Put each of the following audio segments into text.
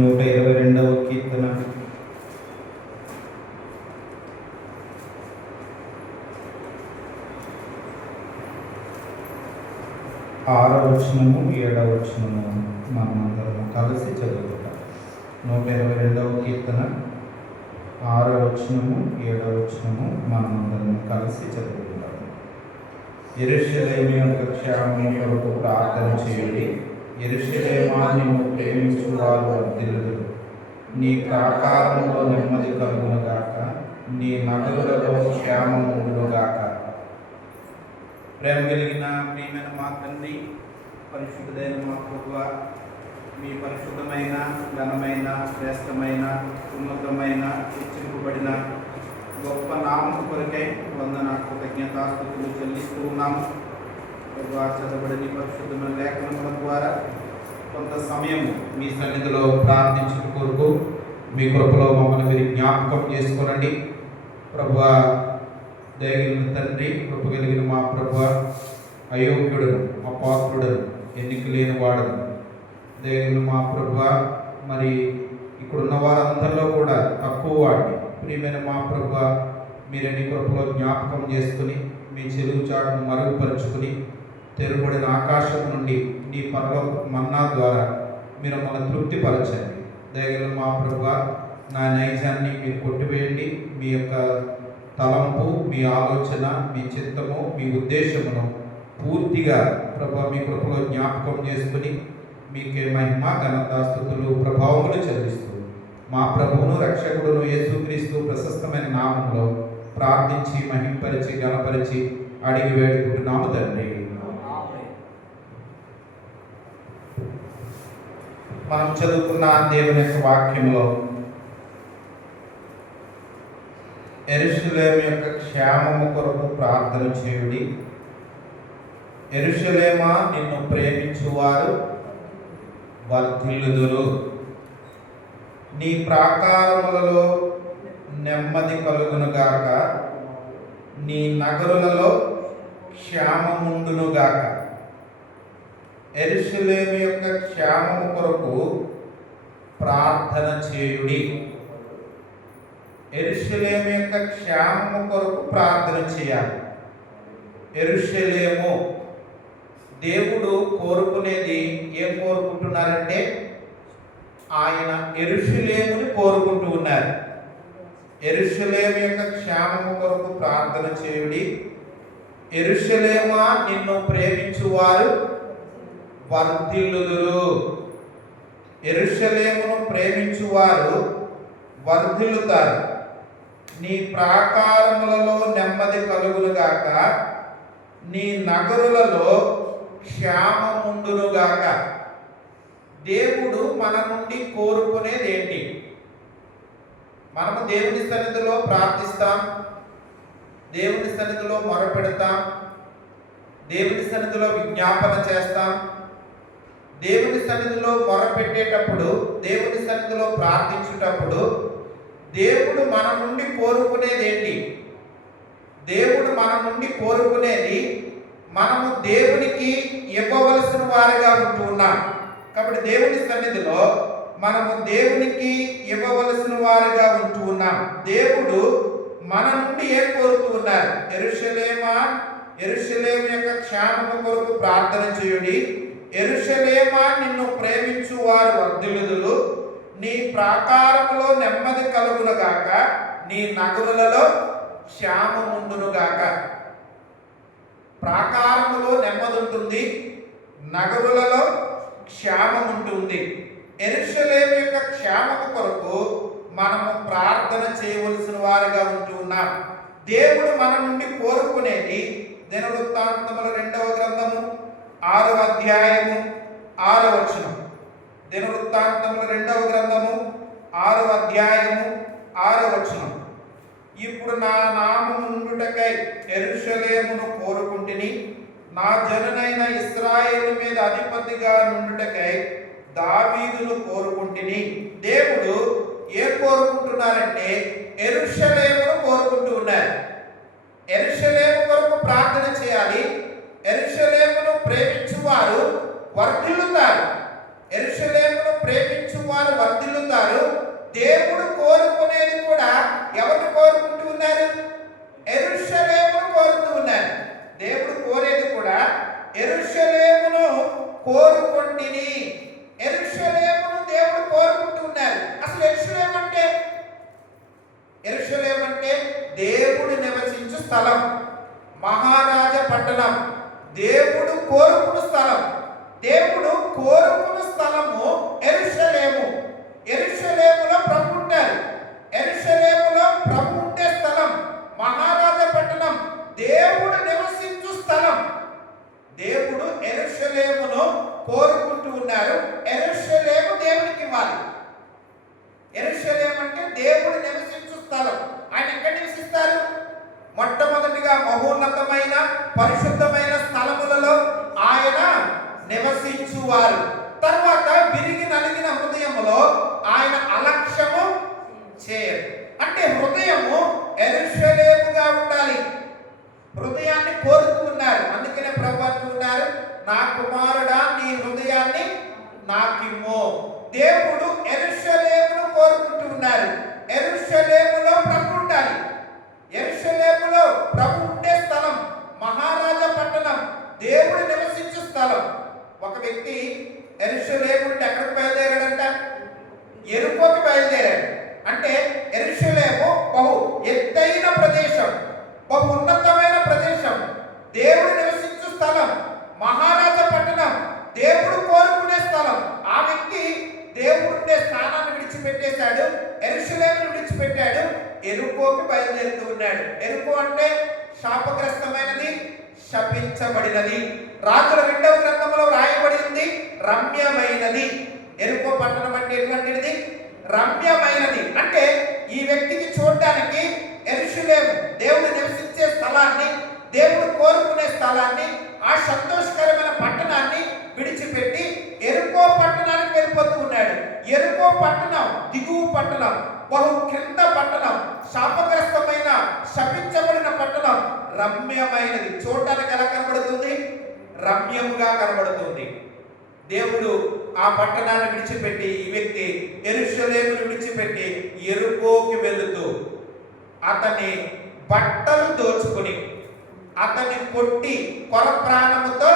122వ కీర్తన 6వ వచనము 7వ వచనము మనమందరం కలిసి చదువుతాం. 122వ కీర్తన 6వ వచనము 7వ వచనము మనమందరం కలిసి చదువుతాం. యెరూషలేము యొక్క క్షేమము కొరకు ప్రార్థన చేయుడి. యెరూషలేమా, నిన్ను ప్రేమించు వారు వర్ధిల్లుదురు. నీ ప్రాకారములో నెమ్మది కలుగునుగాక, నీ నగరులలో క్షేమము ఉండునుగాక. ప్రేమ కలిగిన ప్రియమైన మా తండ్రి, పరిశుద్ధుడైన మా ప్రభువా, మీ పరిశుద్ధమైన, ఘనమైన, శ్రేష్టమైన, ఉన్నతమైన, హెచ్చింపబడిన గొప్ప నామము కొరకై వందన కృతజ్ఞతాస్తుతులు చెల్లిస్తూ ఉన్నాము. ప్రభువా, చదవబడిన పరిశుద్ధమైన లేఖనముల ద్వారా కొంత సమయం మీ సన్నిధిలో ప్రార్థించిన కొరకు మీ కృపలో మమ్మల్ని మీరు జ్ఞాపకం చేసుకోనండి. ప్రభువా, దయగలిగిన తండ్రి, కృప కలిగిన మా ప్రభువా, అయోగ్యుడును, అపాత్రుడును, ఎన్నిక లేని వాడును, దయగలిగిన మా ప్రభువా, మరి ఇక్కడున్న వారందరిలో కూడా తక్కువ వాడిని ప్రియమైన మా ప్రభువా, మీరన్ని కృపలో జ్ఞాపకం చేసుకుని మీ చెలుగు చాటును మరుగుపరుచుకుని తెరుబడిన ఆకాశం నుండి నీ పరలోక మన్నా ద్వారా మీరు మమ్మల్ని తృప్తిపరచండి. దయగల మా ప్రభువా, నా నైజాన్ని మీరు కొట్టివేయండి. మీ యొక్క తలంపు, మీ ఆలోచన, మీ చిత్తము, మీ ఉద్దేశమును పూర్తిగా ప్రభువా మీ కృపలో జ్ఞాపకం చేసుకుని మీకే మహిమ, ఘనత, స్తుతులు, ప్రభావములు చెల్లిస్తూ మా ప్రభువును రక్షకుడును యేసుక్రీస్తు ప్రశస్తమైన నామంలో ప్రార్థించి మహింపరిచి గణపరిచి అడిగి వేడుకుంటున్నాము తండ్రి. మనం చదువుకున్న దేవుని యొక్క వాక్యంలో యెరూషలేము యొక్క క్షేమము కొరకు ప్రార్థన చేయుడి. యెరూషలేమా, నిన్ను ప్రేమించువారు వర్ధిల్లుదురు. నీ ప్రాకారములలో నెమ్మది కలుగునుగాక, నీ నగరులలో క్షేమముండునుగాక. యెరూషలేము యొక్క క్షేమము కొరకు ప్రార్థన చేయుడి. యెరూషలేము యొక్క క్షేమము కొరకు ప్రార్థన చేయాలి. యెరూషలేము దేవుడు కోరుకునేది ఏం కోరుకుంటున్నారంటే, ఆయన యెరూషలేముని కోరుకుంటూ ఉన్నారు. యెరూషలేము యొక్క క్షేమము కొరకు ప్రార్థన చేయుడి. యెరూషలేమా, నిన్ను ప్రేమించువారు వర్ధిల్లుదురు. యెరూషలేమును ప్రేమించువారు వర్ధిల్లుతారు. నీ ప్రాకారములలో నెమ్మది కలుగునుగాక, నీ నగరులలో క్షేమముండునుగాక. దేవుడు మన నుండి కోరుకునేది ఏంటి? మనము దేవుని సన్నిధిలో ప్రార్థిస్తాం, దేవుని సన్నిధిలో మొరపెడతాం, దేవుని సన్నిధిలో విజ్ఞాపన చేస్తాం. దేవుని సన్నిధిలో మొరపెట్టేటప్పుడు, దేవుని సన్నిధిలో ప్రార్థించేటప్పుడు దేవుడు మన నుండి కోరుకునేది ఏంటి? దేవుడు మన నుండి కోరుకునేది మనము దేవునికి ఇవ్వవలసిన వారిగా ఉంటూ ఉన్నాం. కాబట్టి దేవుని సన్నిధిలో మనము దేవునికి ఇవ్వవలసిన వారిగా ఉంటూ ఉన్నాం. దేవుడు మన నుండి ఏం కోరుతూ ఉన్నారు? యెరూషలేమా, యెరూషలేము యొక్క క్షేమము కొరకు ప్రార్థన చేయుడి. యెరూషలేమా, నిన్ను ప్రేమించు వారు వర్ధిల్లుదురు. నీ ప్రాకారములో నెమ్మది కలుగునుగాక, నీ నగరులలో క్షేమముండునుగాక. ప్రాకారములో నెమ్మది ఉంటుంది, నగరులలో క్షేమం ఉంటుంది. యెరూషలేము యొక్క క్షేమము కొరకు మనము ప్రార్థన చేయవలసిన వారిగా ఉంటూ ఉన్నాం. దేవుడు మన నుండి కోరుకునేది దినవృత్తాంతముల 2వ గ్రంథము 6వ అధ్యాయము 6వ వచనం. దినవృత్తాంతముల 2వ గ్రంథము 6వ అధ్యాయము 6వ వచనం. ఇప్పుడు నా నామము నుండుటకై యెరూషలేమును కోరుకుంటుని, నా జనునైన ఇశ్రాయేలు మీద అధిపతిగా నుండుటకై దావీదును కోరుకుంటుని. దేవుడు ఏం కోరుకుంటున్నారంటే, యెరూషలేమును కోరుకుంటూ ఉన్నారు. యెరూషలేము కొరకు ప్రార్థన చేయాలి. యెరూషలేమును ప్రేమించువారు వర్ధిల్లుతారు. యెరూషలేమును ప్రేమించు వారు వర్ధిల్లుతారు. దేవుడు కోరుకునేది కూడా ఎవరిని కోరుకుంటూ ఉన్నారు? యెరూషలేమును కోరుతూ ఉన్నారు. దేవుడు కోరేది కూడా యెరూషలేమును కోరుకొంటిని. యెరూషలేమును దేవుడు కోరుకుంటూ ఉన్నారు. అసలు యెరూషలేము అంటే దేవుడు నివసించు స్థలం, మహారాజ పట్టణం, దేవుడు కోరుకున్న స్థలం. దేవుడు కోరుకున్న స్థలము యెరూషలేము. యెరూషలేములో ప్రభు ఉంటారు. యెరూషలేములో ప్రభు ఉండే స్థలం, మహారాజ పట్టణం, దేవుడు నివసించు స్థలం. దేవుడు యెరూషలేమును కోరుకుంటూ ఉన్నారు. యెరూషలేము దేవునికి ఇవ్వాలి. యెరూషలేము అంటే దేవుడు నివసించు స్థలం. ఆయన ఎక్కడ నివసిస్తారు? మొట్టమొదటిగా మహోన్నతమైన పరిశుద్ధమైన స్థలములలో ఆయన నివసించువారు. తర్వాత విరిగి నలిగిన హృదయములో ఆయన అలక్ష్యము చేయరు. అంటే హృదయము యెరూషలేముగా ఉండాలి. హృదయాన్ని కోరుతూ ఉన్నారు. అందుకనే ప్రభు అంటున్నారు, నా కుమారుడా నీ హృదయాన్ని నాకిమ్ము. దేవుడు యెరూషలేమును కోరుకుంటూ ఉన్నారు. యెరూషలేములో ప్రభు ఉండాలి. యెరూషలేములో ప్రభు ఉండే స్థలం, మహారాజా పట్టణం, దేవుడు నివసించే స్థలం. ఒక వ్యక్తి యెరూషలేము నుండి ఎక్కడికి బయలుదేరాడంట? యెరికోకి బయలుదేరాడు. అంటే యెరూషలేము బహు ఎత్తైన ప్రదేశం, బహు ఉన్నతమైన ప్రదేశం, దేవుడు నివసించే స్థలం, మహారాజా పట్టణం, దేవుడు కోరుకునే స్థలం. ఆ వ్యక్తి దేవుడుండే స్థానాన్ని విడిచిపెట్టేశాడు, యెరూషలేమును విడిచిపెట్టాడు, యెరికోకి బయలుదేరుతూ ఉన్నాడు. యెరికో అంటే శాపగ్రస్తమైనది, శపించబడినది. రాజుల 2వ గ్రంథంలో రాయబడింది రమ్యమైనది. యెరికో పట్టణం అంటే ఎటువంటిది? రమ్యమైనది. అంటే ఈ వ్యక్తికి చూడడానికి యెరూషలేము దేవుడు నివసించే స్థలాన్ని, దేవుడు కోరుకునే స్థలాన్ని, ఆ సంతోషకరమైన పట్టణాన్ని విడిచిపెట్టి యెరికో పట్టణానికి వెళ్ళిపోతూ ఉన్నాడు. యెరికో పట్టణం దిగువ పట్టణం, బహు కింద పట్టణం, శాపగ్రస్తమైన శపించబడిన పట్టణం, రమ్యమైనది. చూడడానికి ఎలా కనబడుతుంది? రమ్యముగా కనబడుతుంది. దేవుడు ఆ పట్టణాన్ని విడిచిపెట్టి, ఈ వ్యక్తి యెరూషలేమును విడిచిపెట్టి యెరికోకి వెళుతూ అతని బట్టలు దోచుకుని, అతని కొట్టి కొర ప్రాణముతో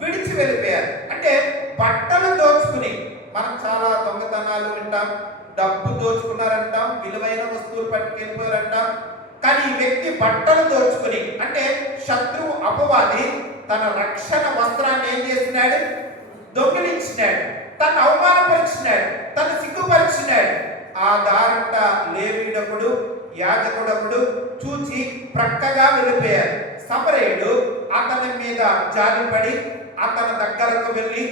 విడిచి వెళ్ళిపోయారు. అంటే బట్టలు దోచుకుని, మనం చాలా దొంగతనాలు వింటాం, డబ్బు దోచుకున్నారంటాం, విలువైన వస్తువులు పట్టుకెళ్ళిపోయారంటాం. కానీ ఈ వ్యక్తి బట్టలు దోచుకుని, అంటే శత్రువు అపవాది తన రక్షణ వస్త్రాన్ని ఏం చేసినాడు? దొంగిలించినాడు, తను అవమానపరిచినాడు, తను సిగ్గుపరిచినాడు. ఆ దారంట లేవీయుడొకడు, యాజకుడొకడు చూచి ప్రక్కగా వెళ్ళిపోయారు. సమరయుడు అతని మీద జాలిపడి అతని దగ్గరకు వెళ్ళి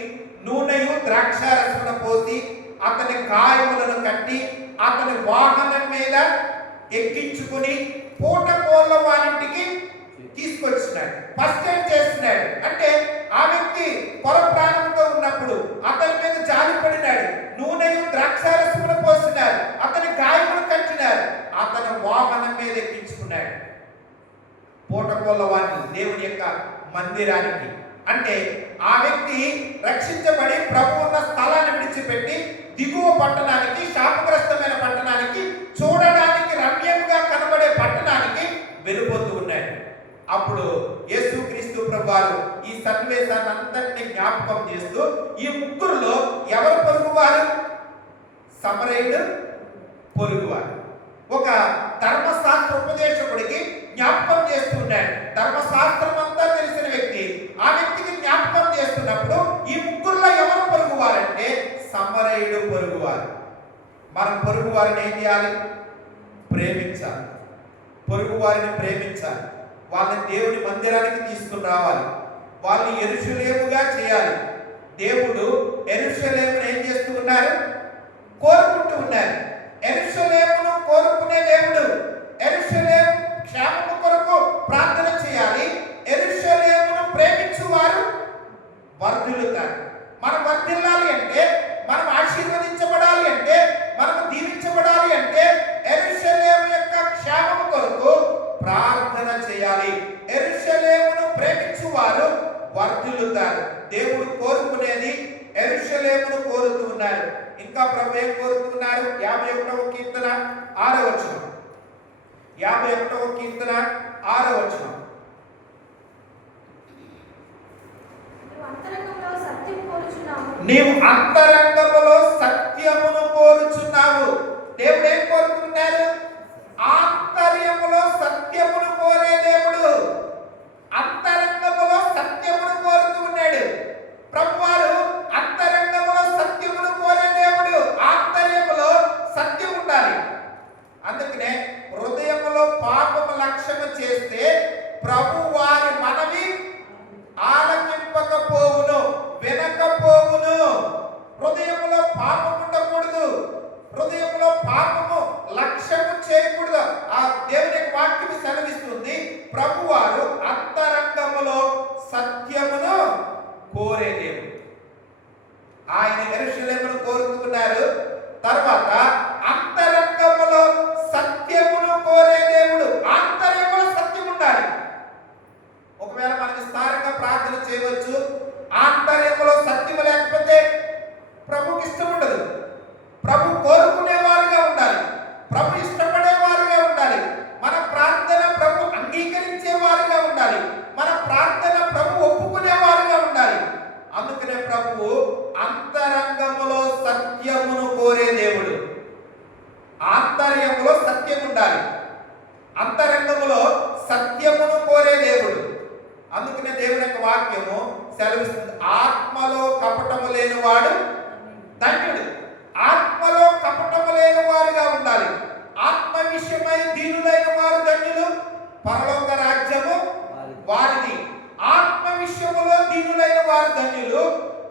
నూనెయు ద్రాక్షారసమును పోసి అతని గాయములను కట్టి అతని వాహనం మీద ఎక్కించుకుని పూటకోళ్ళ వారింటికి తీసుకొచ్చినాడు, ఫస్ట్ ఎయిడ్ చేస్తున్నాడు. అంటే ఆ వ్యక్తి పొర ప్రాణంతో ఉన్నప్పుడు అతని మీద జాలిపడినాడు, నూనెయు ద్రాక్షారసమును పోసినారు, అతని గాయములు కట్టినారు, అతని వాహనం మీద ఎక్కించుకున్నాడు పూటకోళ్ళ వారిని దేవుని యొక్క మందిరానికి. అంటే ఆ వ్యక్తి రక్షించబడి ప్రభు ఉన్న స్థలాన్ని విడిచిపెట్టి దిగువ పట్టణానికి, శాపగ్రస్తమైన పట్టణానికి, చూడడానికి రమ్యంగా కనబడే పట్టణానికి వెళ్ళిపోతూ ఉన్నాడు. అప్పుడు యేసుక్రీస్తు ప్రభువారు ఈ సన్నివేశాన్ని అంతటిని జ్ఞాపకం చేస్తూ ఈ ముగ్గురులో ఎవరు పొరుగువారు? సమరయుడు పొరుగువారు. ఒక ధర్మశాస్త్ర ఉపదేశకుడికి జ్ఞాపకం చేస్తున్నాడు. ధర్మశాస్త్రం అంతా తెలిసిన వ్యక్తి ఆ వ్యక్తికి జ్ఞాపకం చేస్తున్నప్పుడు ఈ ముగ్గురులో ఎవరు పొరుగువారంటే సమరయుడు పొరుగువారు. మనం పొరుగు వారిని ఏం చేయాలి? ప్రేమించాలి. పొరుగు వారిని ప్రేమించాలి. వాళ్ళని దేవుని మందిరానికి తీసుకుని రావాలి. వాళ్ళని యెరూషలేముగా చేయాలి. దేవుడు యెరూషలేమును ఏం చేస్తూ ఉన్నారు? కోరుకుంటూ ఉన్నారు. యెరూషలేమును కోరుకునే దేవుడు యెరూషలేము క్షేమము కొరకు ప్రార్థన చేయాలి. యెరూషలేమును ప్రేమించువారు వర్ధిల్లుతారు. మనం వర్ధిల్లాలి అంటే, మనం ఆశీర్వదించబడాలి అంటే, మనం దీవించబడాలి అంటే యెరూషలేము యొక్క క్షేమము కొరకు ప్రార్థన చేయాలి. యెరూషలేమును ప్రేమించువారు వర్ధిల్లుతారు. దేవుడు కోరుకునేది యెరూషలేమును కోరుతూ ఇంకా ప్రభు ఏం కోరుతున్నారు? 51వ కీర్తన 6వ వచనం. 51వ కీర్తన 6వ వచనం. నీవు అంతరంగములో సత్యమును కోరుచున్నావు. దేవుడు ఏం కోరుతున్నారు? ఆంతర్యములో సత్యమును కోరే దేవుడు. అంతరంగములో సత్యమును కోరుతూ ఉన్నాడు. ప్రభువారు అంతరంగములో సత్యమును కోరే దేవుడు. ఆంతర్యములో సత్యం ఉండాలి. అందుకనే హృదయములో పాపము లక్ష్యము చేస్తే ప్రభు వారి మనవి ఆలకింపకపోవును, వినకపోవును. హృదయములో పాపము ఉండకూడదు. హృదయంలో పాపము లక్ష్యము చేయకూడదు. ఆ దేవుని వాక్యం సెలవిస్తుంది, ప్రభువారు అంతరంగములో సత్యమును కోరే దేవుడు. ఆయన యెరూషలేమును కోరుతున్నారు. తర్వాత అంతరంగములో సత్యమును కోరే దేవుడు. ఆంతర్యములో సత్యం ఉండాలి. ఒకవేళ మనం విస్తారంగా ప్రార్థన చేయవచ్చు, ఆంతర్యములో సత్యము లేకపోతే ప్రభుకి ఇష్టం ఉండదు. ప్రభు కోరుకునేవారుగా ఉండాలి. ప్రభు ఇష్టపడేవారుగా ఉండాలి. మన ప్రార్థన ప్రభు అంగీకరించేవారుగా ఉండాలి. మన ప్రార్థన ప్రభు ఒప్పుకునేవారుగా ఉండాలి. అందుకనే ప్రభు అంతరంగములో సత్యమును కోరే దేవుడు. ఆంతర్యములో సత్యం ఉండాలి. అంతరంగములో సత్యమును కోరే దేవుడు. అందుకనే దేవుని యొక్క వాక్యము సెలవిస్తుంది, ఆత్మలో కపటము లేనివాడు ధన్యుడు. ఆత్మలో కపటము లేని వారుగా ఉండాలి. ఆత్మ విషయమై దీనులైన వారు ధన్యులు, పరలోక రాజ్యము వారిది. ఆత్మ విషయములో దీనులైన వారు ధన్యులు,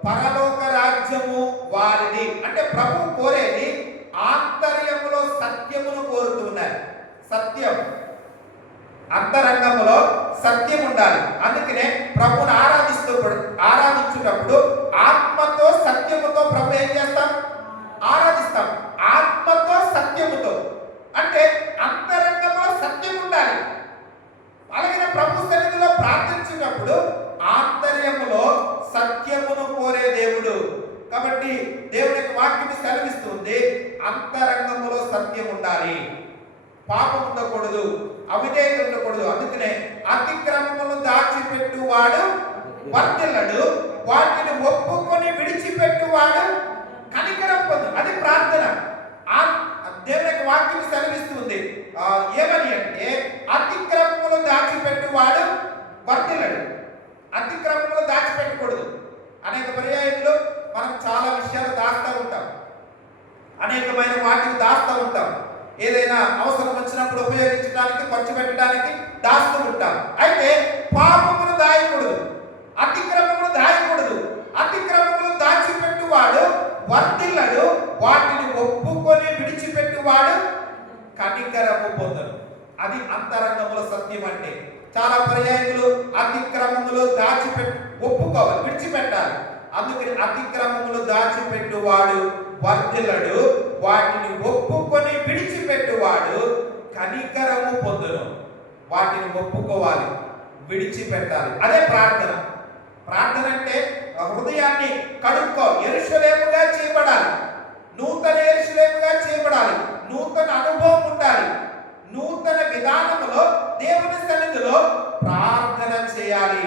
పరలోక రాజ్యము వారిది. అంటే ప్రభు కోరేది ఆంతర్యములో సత్యమును కోరుతున్నారు. సత్యం, అంతరంగములో సత్యం ఉండాలి. అందుకనే ప్రభువును ఆరాధించుటప్పుడు ఆత్మతో సత్యముతో ప్రభు ఏం చేస్తాం? ఆరాధిస్తాం. ఆత్మతో సత్యముతో అంటే అంతరంగంలో సత్యం ఉండాలి. అలాగే ప్రభు సన్నిధిలో ప్రార్థించినప్పుడు ఆంతర్యములో సత్యమును కోరే దేవుడు. కాబట్టి దేవుని యొక్క వాక్యం సెలవిస్తుంది, అంతరంగములో సత్యం ఉండాలి. పాపం ఉండకూడదు, అవిధేయత ఉండకూడదు. అందుకనే అతిక్రమములను దాచిపెట్టువాడు వర్ధిల్లడు, వాటిని ఒప్పుకొని విడిచిపెట్టువాడు కనికరం పొందు. అది ప్రార్థన. దేవుని యొక్క వాక్యం సెలవిస్తుంది ఏమని అంటే, అతిక్రమములు దాచిపెట్టువాడు వర్ధిల్లడు. అతిక్రమములు దాచిపెట్టకూడదు. అనేక పర్యాయంలో మనం చాలా విషయాలు దాస్తూ ఉంటాం, అనేకమైన వాటిని దాస్తూ ఉంటాం. ఏదైనా అవసరం వచ్చినప్పుడు ఉపయోగించడానికి, ఖర్చు పెట్టడానికి దాస్తూ ఉంటాం. అయితే పాపమును దాయకూడదు, అతిక్రమమును దాయకూడదు. అతిక్రమములు దాచిపెట్టువాడు వర్ధిల్లడు, వాటిని ఒప్పుకొని విడిచిపెట్టువాడు కనికరము పొందడు. అది అంతరంగముల సత్యం. అంటే చాలా పర్యాయములు అతిక్రమములు ఒప్పుకోవాలి, విడిచిపెట్టాలి. అందుకని అతిక్రమములు దాచిపెట్టువాడు వర్ధిల్లడు, వాటిని ఒప్పుకొని విడిచిపెట్టువాడు కనికరము పొందును. వాటిని ఒప్పుకోవాలి, విడిచిపెట్టాలి. అదే ప్రార్థన. ప్రార్థన అంటే హృదయాన్ని కడుక్కో, యెరూషలేముగా చేయబడాలి, నూతన యెరూషలేముగా చేయబడాలి, నూతన అనుభవం ఉండాలి, నూతన విధానములో దేవుని సన్నిధిలో ప్రార్థన చేయాలి.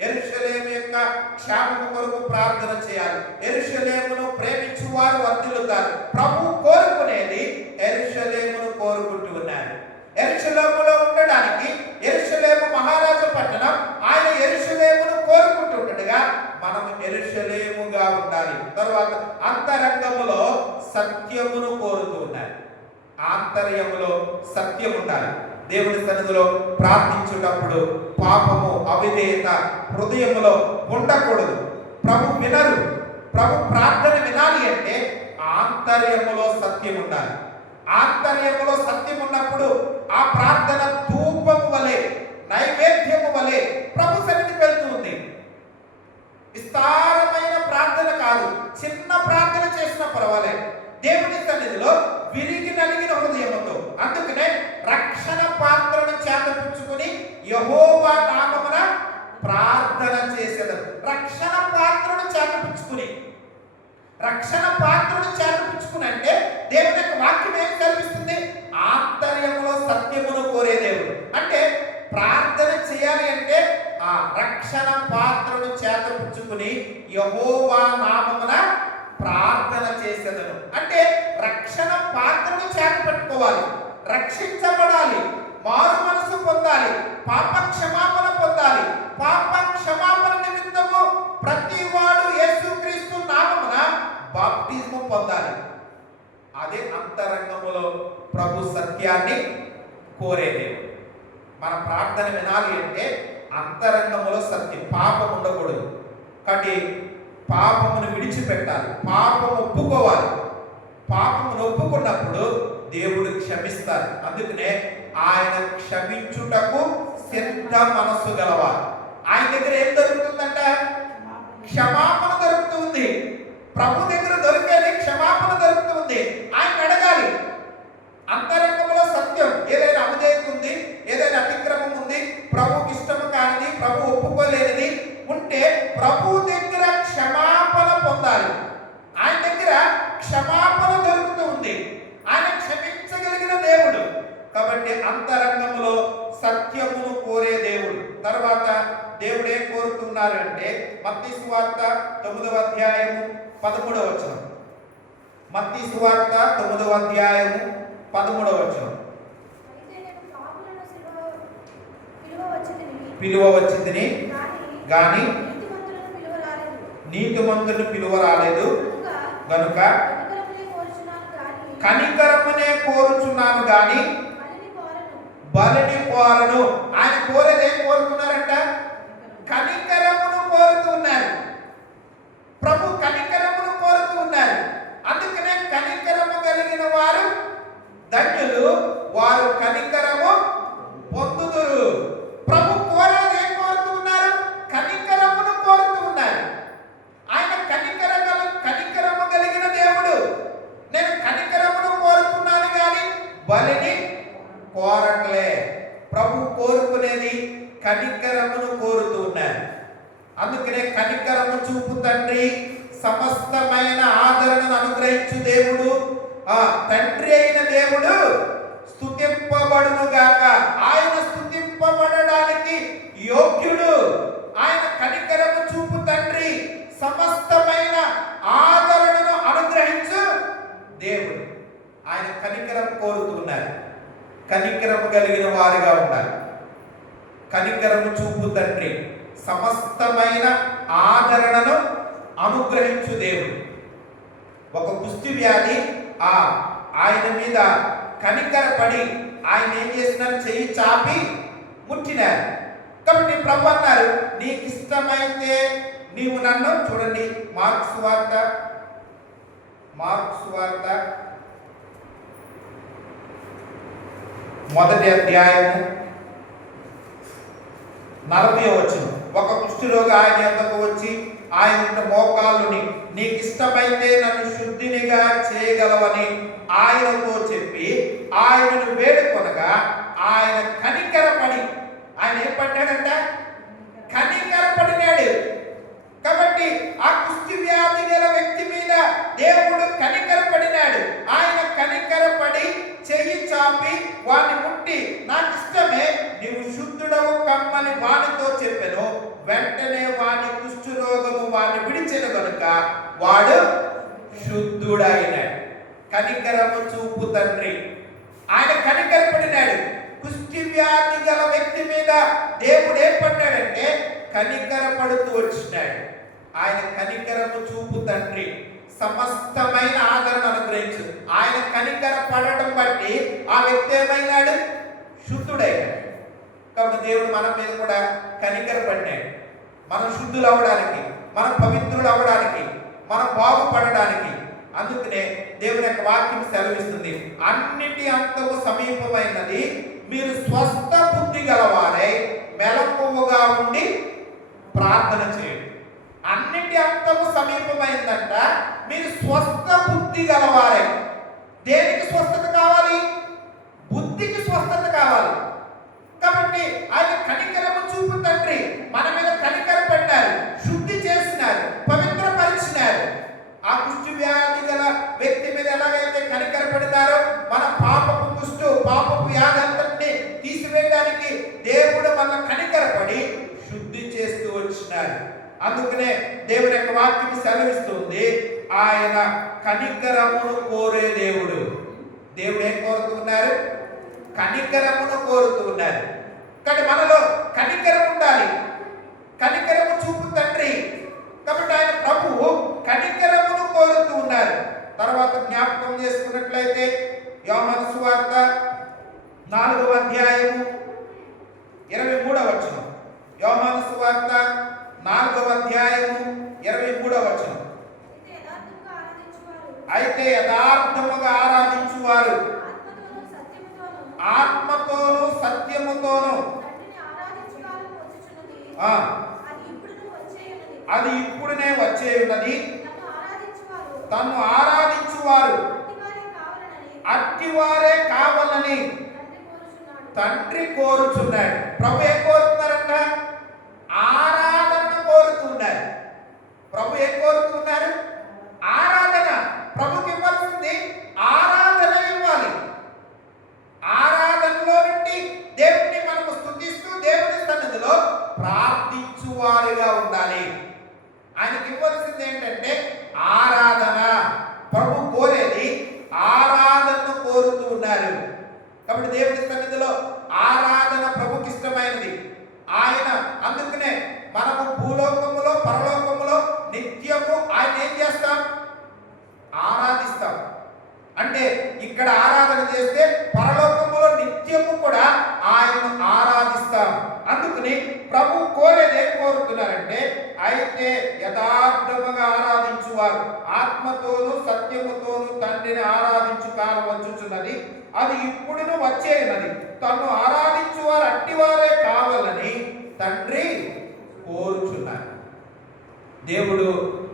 యెరూషలేము యొక్క క్షేమము కొరకు ప్రార్థన చేయాలి. యెరూషలేమును ప్రేమించు వారు వర్ధిల్లుతారు. ప్రభు కోరుకునేది యెరూషలేమును కోరుకుంటూ ఉన్నారు. యెరూషలేములో ఉండడానికి, యెరూషలేము మహారాజు పట్టణం, ఆయన యెరూషలేమును కోరుకుంటుండగా మనం యెరూషలేముగా ఉండాలి. తర్వాత అంతరంగములో సత్యమును కోరుతూ ఉన్నారు. ఆంతర్యములో సత్యం ఉండాలి. దేవుని సన్నిధిలో ప్రార్థించుటప్పుడు పాపము, అవిధేయత హృదయములో ఉండకూడదు. ప్రభు వినరు. ప్రభు ప్రార్థన వినాలి అంటే ఆంతర్యములో సత్యం ఉండాలి. ఆంతర్యములో సత్యం ఉన్నప్పుడు ఆ ప్రార్థన ధూపము వలె, నైవేద్యము వలె ప్రభు సన్నిధికి వెళ్తుంది. విస్తారమైన ప్రార్థన కాదు, చిన్న ప్రార్థన చేసినా పర్వాలేదు. దేవుని సన్నిధిలో విరిగి నలిగిన హృదయముతో, అందుకనే రక్షణ పాత్రను చేతపుచ్చుకుని యెహోవా నామమున ప్రార్థన చేసేది. రక్షణ పాత్రను చేతపుచ్చుకుని, రక్షణ పాత్ర చేసేదను. అంటే రక్షణ పాత్రను చేతపట్టుకోవాలి, రక్షించబడాలి, మారు మనసు పొందాలి, పాప క్షమాపణ పొందాలి. పాప క్షమాపణ నిమిత్తము ప్రతి వాడు యేసుక్రీస్తు నామమున బాప్తిజము పొందాలి. అదే అంతరంగములో ప్రభు సత్యాన్ని కోరేది. మన ప్రార్థన వినాలి అంటే అంతరంగములో సత్యం, పాపం ఉండకూడదు. కాబట్టి పాపమును విడిచిపెట్టాలి, పాపము ఒప్పుకోవాలి. పాపమును ఒప్పుకున్నప్పుడు దేవుడు క్షమిస్తారు. అందుకనే ఆయన క్షమించుటకు సిద్ధ మనస్సు గలవారు. ఆయన దగ్గర ఏం దొరుకుతుందంట? క్షమాపణ దొరుకుతుంది. ప్రభు దగ్గర దొరికేది క్షమాపణ దొరుకుతుంది. ఆయన అడగాలి. అంతరంగంలో సత్యం, ఏదైనా అవిధేయత ఉంది, ఏదైనా అతిక్రమం ఉంది, ప్రభుకి ఇష్టము కానిది, ప్రభు ఒప్పుకోలేనిది ఉంటే ప్రభు దగ్గర క్షమాపణ పొందాలి. ఆయన దగ్గర క్షమాపణ దొరుకుతూ ఉంది. ఆయన క్షమించగలిగిన దేవుడు కాబట్టి అంతరంగంలో సత్యమును కోరే దేవుడు. తర్వాత దేవుడు ఏం కోరుతున్నారు అంటే మత్తయి సువార్త 9వ అధ్యాయము 13వ వచనం. మత్తయి సువార్త 9వ అధ్యాయము 13వ వచనం. పిలువ వచ్చిందని గాని నీతిమంతులను పిలువ రాలేదు గనుక కనికరమునే కోరుచున్నాను గాని బలిని కోరను. ఆయన కోరేది ఏం కోరుతున్నారంట? కనికరమును కోరుతున్నారు. ప్రభు కనికరమును కోరుతూ ఉన్నారు. అందుకనే కనికరము కలిగిన వారు ధన్యులు, వారు కనికరము పొందుదురు. ప్రభు కోరేది ఏం కోరుతూ ఉన్నారు? కనికరమును కోరుతూ ఉన్నారు. ఆయన కనికరము కలిగిన దేవుడు. నేను కనికరమును కోరుతున్నాను కానీ బలిని కోరట్లే. ప్రభు కోరుకునేది కనికరమును కోరుతూ ఉన్నారు. అందుకనే కనికరము చూపు తండ్రి, సమస్తమైన ఆదరణను అనుగ్రహించు దేవుడు, ఆ తండ్రి అయిన దేవుడు స్తుతింపబడును గాక. ఆయన స్తుతింపబడడానికి యోగ్యుడు. ఆయన కనికరము చూపు తండ్రి, సమస్తమైన ఆదరణను అనుగ్రహించు దేవుడు. ఆయన కనికరం కోరుతున్నారు. కనికరము కలిగిన వారిగా ఉండాలి. కనికరము చూపు తండ్రి, సమస్తమైన ఆదరణను అనుగ్రహించు దేవుడు. ఒక కుష్టి వ్యాధి ఆయన మీద కనికరపడి ఆయన ఏం చేసినారు? చెయ్యి చాపి ముట్టినారు. కాబట్టి ప్రభు అన్నారు, నీకు ఇష్టమైతే నీవు నన్ను చూడండి. మార్కు సువార్త 1వ అధ్యాయము 40వ వచనం. ఒక కుష్ఠరోగి ఆయన యొద్దకు వచ్చి ఆయన మోకాళ్ళుని నీకు ఇష్టమైతే నన్ను శుద్ధినిగా చేయగలవని ఆయనతో చెప్పి ఆయనను వేడుకొనగా ఆయన కనికరపడి, ఆయన ఏం పడ్డాడంట? కనికరపడినాడు. కాబట్టి ఆ కుష్టి వ్యాధి గల వ్యక్తి మీద దేవుడు కనికరపడినాడు. ఆయన కనికరపడి చెయ్యి చాపి వాడిని ముట్టి నాకు ఇష్టమే, నీవు శుద్ధుడవు కమ్మని వానితో చెప్పెను. వెంటనే వాని కుష్టు రోగము వాడిని విడిచిన కనుక వాడు శుద్ధుడైనాడు. కనికరము చూపు తండ్రి, ఆయన కనికరపడినాడు. కుష్టి వ్యాధి గల వ్యక్తి మీద దేవుడు ఏం పడ్డాడంటే కనికరపడుతూ వచ్చినాడు. ఆయన కనికరము చూపు తండ్రి, సమస్తమైన ఆదరణ అనుగ్రహించు. ఆయన కనికర పడటం బట్టి ఆ వ్యక్తి ఏమైనాడు? శుద్ధుడైనాడు. కాబట్టి దేవుడు మన మీద కూడా కనికర పడినాడు. మనం శుద్ధులు అవ్వడానికి, మనం పవిత్రులు అవ్వడానికి, మనం బాగుపడడానికి. అందుకనే దేవుని యొక్క వాక్యం సెలవిస్తుంది, అన్నిటి అంతము సమీపమైనది, మీరు స్వస్థ బుద్ధి గలవారై మెలకువగా ఉండి ప్రార్థన చేయండి. అన్నిటి అంతము సమీపమైందంట. మీరు స్వస్థ బుద్ధి గలవారై. దేనికి స్వస్థత కావాలి? బుద్ధికి స్వస్థత కావాలి. కాబట్టి ఆయన కనికరము చూపు తండ్రి మన మీద కనికర పడ్డారు, శుద్ధి చేసినారు, పవిత్రపరిచినారు. ఆ కుష్టి వ్యాధి గల వ్యక్తి మీద ఎలాగైతే కనికర పడినారో మన పాపపు కుష్టు, పాపపు వ్యాధి అంతటిని తీసివేయడానికి దేవుడు మన కనికరపడి శుద్ధి చేస్తూ వచ్చినారు. అందుకనే దేవుని యొక్క వాక్యం సెలవిస్తుంది, ఆయన కనికరమును కోరే దేవుడు. దేవుడు ఏం కోరుతున్నారు? కనికరమును కోరుతున్నారు. కానీ మనలో కనికరం ఉండాలి. కనికరము చూపు తండ్రి. కాబట్టి ఆయన ప్రభువు కనికరమును కోరుతూ ఉన్నారు. తర్వాత జ్ఞాపకం చేసుకున్నట్లయితే యోహాను సువార్త 4వ అధ్యాయము 23వ వచనం. యోహాను సువార్త 4వ అధ్యాయము 23వ వచనం. అయితే యథార్థముగా ఆరాధించువారు ఆత్మతోను సత్యముతోను అది ఇప్పుడునే వచ్చే ఉన్నది. తను ఆరాధించువారు అట్టివారే కావాలని తండ్రి కోరుచున్నాడు. ప్రభు ఏం కోరుతున్నారంట? ఆరాధన కోరుతున్నారు. ప్రభు ఏం కోరుతున్నారు? ఆరాధన. ప్రభుకి ఇవ్వాల్సింది ఆరాధన ఇవ్వాలి. ఆరాధనలో నుండి దేవుని మనము స్తుతిస్తూ దేవుని సన్నిధిలో ప్రార్థించువారిగా ఉండాలి. ఆయనకి ఇవ్వాల్సింది ఏంటంటే ఆరాధన. ప్రభు కోరేది ఆరాధనను కోరుతూ ఉన్నారు. కాబట్టి దేవుని సన్నిధిలో ఆరాధన ప్రభుకి ఇష్టమైనది. ఆయన అందుకనే మనము భూలోకములో పరలోకములో నిత్యము ఆయన ఏం చేస్తాం? ఆరాధిస్తాం. అంటే ఇక్కడ ఆరాధన చేస్తే పరలోకములో నిత్యము కూడా ఆయనను ఆరాధిస్తాం. అందుకని ప్రభు కోరేదే కోరుతున్నారంటే అయితే యథార్థముగా ఆరాధించువారు ఆత్మతోను సత్యముతోను తండ్రిని ఆరాధించు కాలం వచ్చుచున్నది. అది ఇప్పుడును వచ్చేనది. తను ఆరాధించువారు అట్టివారే కావాలని తండ్రి కోరుచున్నారు. దేవుడు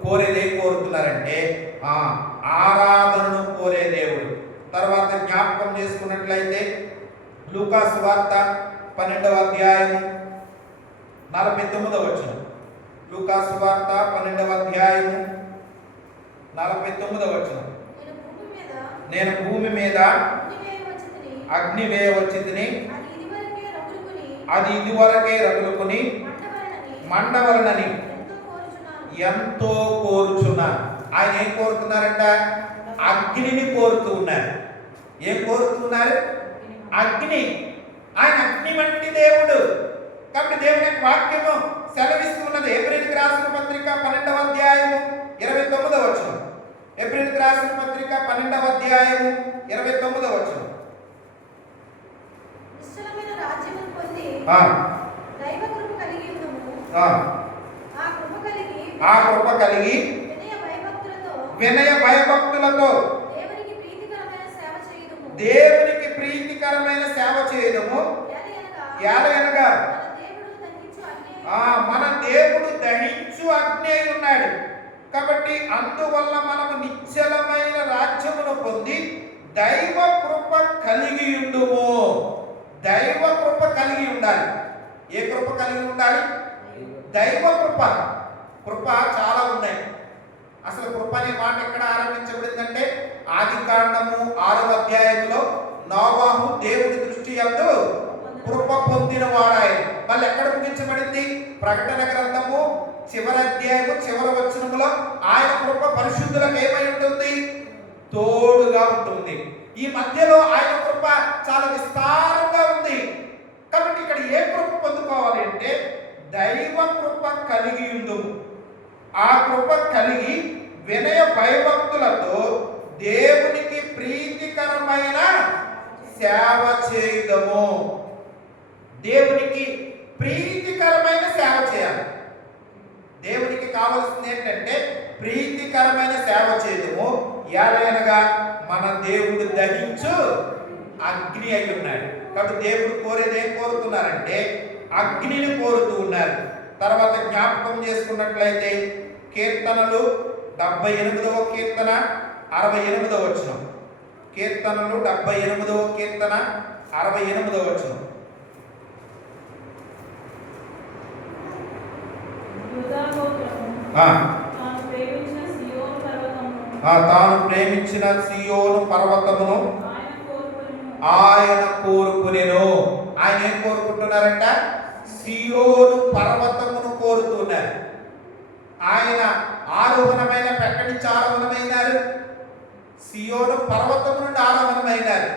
కోరేదే కోరుతున్నారంటే ఆరాధనను కోరే దేవుడు. తర్వాత జ్ఞాపకం చేసుకున్నట్లయితే లూకా సువార్త 12వ అధ్యాయము 49వ వచనం. లూకా సువార్త 12వ అధ్యాయము 49వ వచనం. నేను భూమి మీద అగ్ని వేయవచ్చితిని, అది ఇదివరకే రగులుకుని మండవలనని ఎంతో కోరుచున్నాను. ఆయన ఏం కోరుతున్నారంట? అగ్నిని కోరుతూ ఉన్నారు. ఏం కోరుతున్నారు? అగ్ని. ఆయన అగ్ని వంటి దేవుడు. కాబట్టి దేవుని యొక్క వాక్యము సెలవిస్తూ ఉన్నది. ఏప్రిల్కి రాసిన పత్రిక 12వ అధ్యాయము 29వ వచనం. ఏప్రిల్కి రాసిన పత్రిక 12వ అధ్యాయము 29వ వచనం. ఆ కృప కలిగి వినయ భయభక్తులతో దేవునికి ప్రీతికరమైన సేవ చేయడము. ఎలాగనగా మన దేవుడు దహించు అగ్ని అయి ఉన్నాడు. కాబట్టి అందువల్ల మనము నిశ్చలమైన రాజ్యమును పొంది దైవ కృప కలిగి ఉండుము. దైవ కృప కలిగి ఉండాలి. ఏ కృప కలిగి ఉండాలి? దైవ కృప. కృప చాలా ఉన్నాయి. అసలు కృప అనే మాట ఎక్కడ ఆరంభించబడిందంటే ఆదికాండము 6వ అధ్యాయంలో నోవాహు దేవుడి దృష్టి యందు కృప పొందిన వాడాయి. మళ్ళీ ఎక్కడ ముగించబడింది? ప్రకటన గ్రంథము చివరి అధ్యాయము చివరి వచనములో ఆయన కృప పరిశుద్ధులకు ఏమై ఉంటుంది? తోడుగా ఉంటుంది. ఈ మధ్యలో ఆయన కృప చాలా విస్తారంగా ఉంది. కాబట్టి ఇక్కడ ఏ కృప పొందుకోవాలి అంటే దైవ కృప కలిగి ఉండుము. ఆ కృప కలిగి వినయ భయభక్తులతో దేవునికి ప్రీతికరమైన సేవ చేయడము. దేవునికి ప్రీతికరమైన సేవ చేయాలి. దేవునికి కావాల్సింది ఏంటంటే ప్రీతికరమైన సేవ చేయడము. ఎలాగనగా మన దేవుడు దహించు అగ్ని అయి ఉన్నాడు. కాబట్టి దేవుడు కోరేది ఏం కోరుతున్నారంటే అగ్నిని కోరుతూ ఉన్నారు. తర్వాత జ్ఞాపకం చేసుకున్నట్లయితే కీర్తనలు 78వ కీర్తన 68వ వచనం. కీర్తనలు 78వ కీర్తన 68వ వచనం. తాను ప్రేమించిన సియోను పర్వతమును ఆయన కోరుకునేను. ఆయన ఏం కోరుకుంటున్నారంట? సియోను పర్వతమును కోరుతున్నారు. ఆయన ఆరోహణమైన ఎక్కడి నుంచి ఆరోహణమైనారు? సియోను పర్వతం నుండి ఆరోహణమైనారు.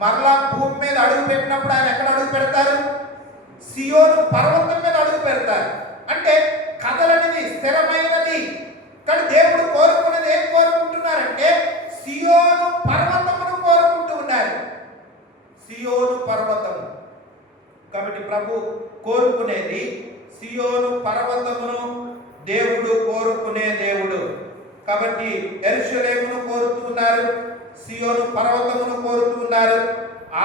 మరలా భూమి మీద అడుగు పెట్టినప్పుడు ఆయన ఎక్కడ అడుగు పెడతారు? సియోను పర్వతం మీద అడుగు పెడతారు. అంటే కదలనిది, స్థిరమైనది. కానీ దేవుడు కోరుకున్నది ఏం కోరుకుంటున్నారంటే సియోను పర్వతమును కోరుకుంటూ ఉన్నారు. సియోను పర్వతము. కాబట్టి ప్రభు కోరుకునేది సియోను పర్వతమును దేవుడు కోరుకునే దేవుడు. కాబట్టి యెరూషలేమును కోరుతూ ఉన్నారు, సియోను పర్వతమును కోరుతూ ఉన్నారు,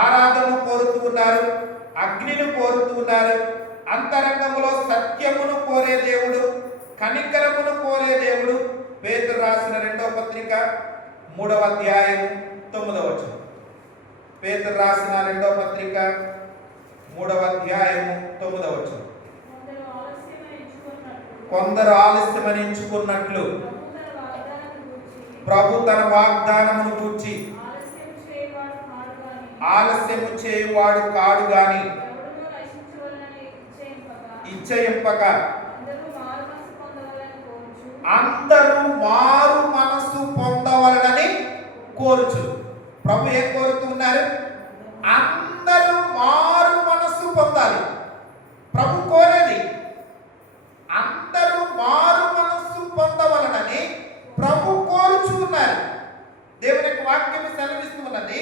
ఆరాధనను కోరుతూ ఉన్నారు, అగ్నిని కోరుతూ ఉన్నారు, అంతరంగములో సత్యమును కోరే దేవుడు, కనికరమును కోరే దేవుడు. పేతురు రాసిన 2వ పత్రిక 3వ అధ్యాయం 9వ వచనం. పేతురు రాసిన 2వ పత్రిక 3వ అధ్యాయం 9వ వచనం. కొందరు ఆలస్యమని ఎంచుకున్నట్లు ప్రభు తన వాగ్దానమును గూర్చి ఆలస్యము చేయువాడు కాడు గాని ఇచ్చయింపక అందరూ మారు మనసు పొందవలనని కోరుచు. ప్రభు ఏం కోరుతున్నారు? అందరూ మారు మనసు పొందాలి. ప్రభు కోరేది అందరూ మారు మనస్సు పొందవలనని ప్రభు కోరుచు ఉన్నారు. దేవుని యొక్క వాక్యం సెలవిస్తూ ఉన్నది.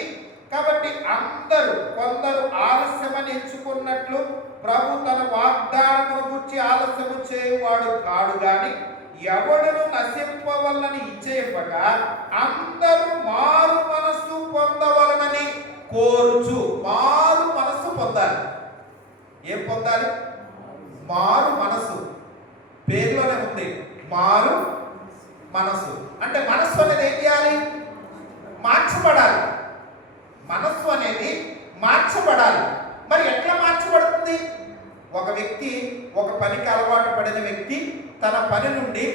కాబట్టి అందరూ, కొందరు ఆలస్యమని ఎంచుకున్నట్లు ప్రభు తన వాగ్దానమును గురించి ఆలస్యము చేయువాడు కాడు గాని ఎవడును నశింపవలనని ఇచ్చేయక అందరూ మారు మనస్సు పొందవలనని కోరుచు. మారు మనస్సు పొందాలి. ఏం పొందాలి? మారు మనసు. పేరులోనే ఉంది మారు మనసు. అంటే మనస్సు అనేది ఏం చేయాలి? మార్చబడాలి. మనస్సు అనేది మార్చబడాలి. మరి ఎట్లా మార్చబడుతుంది? ఒక వ్యక్తి, ఒక పనికి అలవాటు పడిన వ్యక్తి తన పని నుండి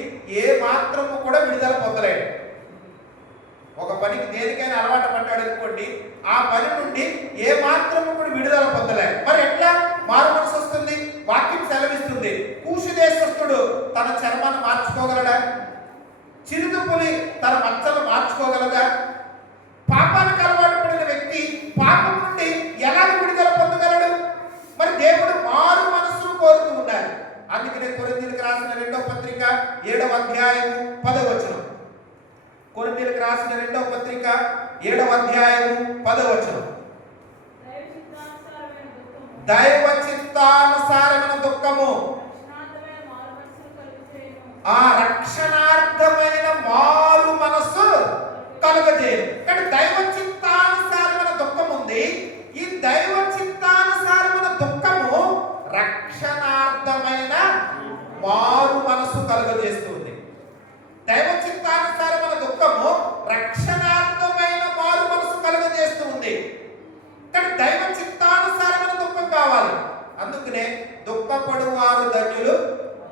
ఏ మాత్రము కూడా విడుదల పొందలేడు. ఒక పనికి దేనికైనా అలవాటు పడ్డాడు అనుకోండి, ఆ పని నుండి ఏ మాత్రము కూడా విడుదల పొందలేడు. మరి ఎట్లా మారు మనసు వస్తుంది? వాక్యం సెలవిస్తుంది. కూషు దేశస్థుడు తన చర్మాన్ని మార్చుకోగలడా? చిరుత పులి తన మచ్చలు మార్చుకోగలదా? పాపానికి అలవాటు పడిన వ్యక్తి పాపం నుండి ఎలా విడుదల పొందగలడు? మరి దేవుడు మారు మనస్సును కోరుతూ ఉన్నారు. అందుకనే కొరింథీయులకు రాసిన 2వ పత్రిక 7వ అధ్యాయం 10వ వచనం. కొరింథీయులకు రాసిన 2వ పత్రిక 7వ అధ్యాయం 10వ వచనం. దైవ చిత్తానుసారమైన దుఃఖము ఆ రక్షణార్థమైన మారు మనస్సు కలుగజేయను. కానీ దైవ చిత్తానుసారమైన దుఃఖం ఉంది. ఈ దైవ చిత్తానుసారమైన దుఃఖము రక్షణార్థమైన మారు మనస్సు కలుగజేస్తుంది. దైవ చిత్తానుసారమైన దుఃఖము రక్షణార్థమైన మారు మనస్సు కలుగజేస్తుంది. కానీ దైవ చిత్తానుసారమైన దుఃఖం కావాలి. అందుకనే దుఃఖపడు వారు ధన్యులు,